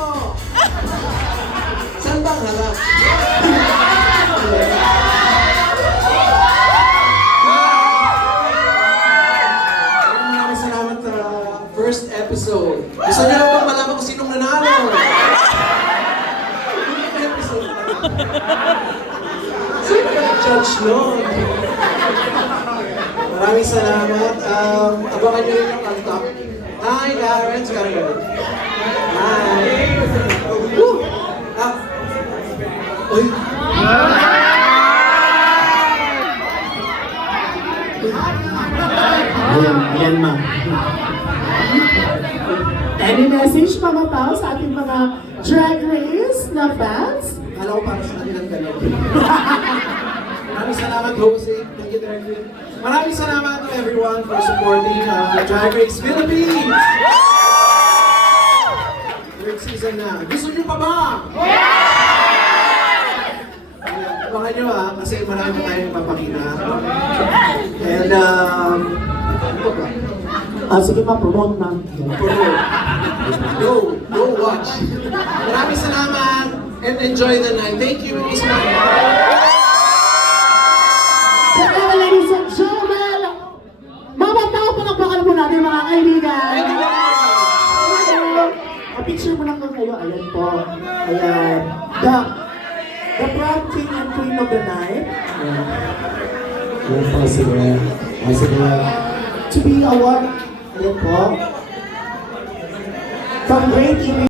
mo? Saan bang harap? Maraming salamat sa first episode. Gusto niyo lang bang malaman kung sinong nanalo? Episode pa lang. Sino ba nag-judge nun? Maraming salamat. Abangan niyo rin yung kanta. Hi, Lawrence Carmen. Hi. Woo! Uy! Ayan, ma. Any message, Mama Pao, sa ating mga Drag Race na fans? Kala ko para sa kanilang dalawa. Maraming salamat, Jose. Thank you, Drag Race. Maraming salamat to everyone for supporting Drag Race Philippines! Third season na. Gusto niyo pa ba? Abangan nyo kasi marami tayong papakita. And, ano ba? Sige pa, promote na. Go watch. Maraming salamat and enjoy the night. Thank you, Ismael. Kaya, ladies and gentlemen, Mama Pao, palakpakan po natin mga kaibigan. Picture mo lang doon kayo. Ayan po. Ayan. The proud king and queen of the night. Ayan po, sige. To be award. Ayan po. From great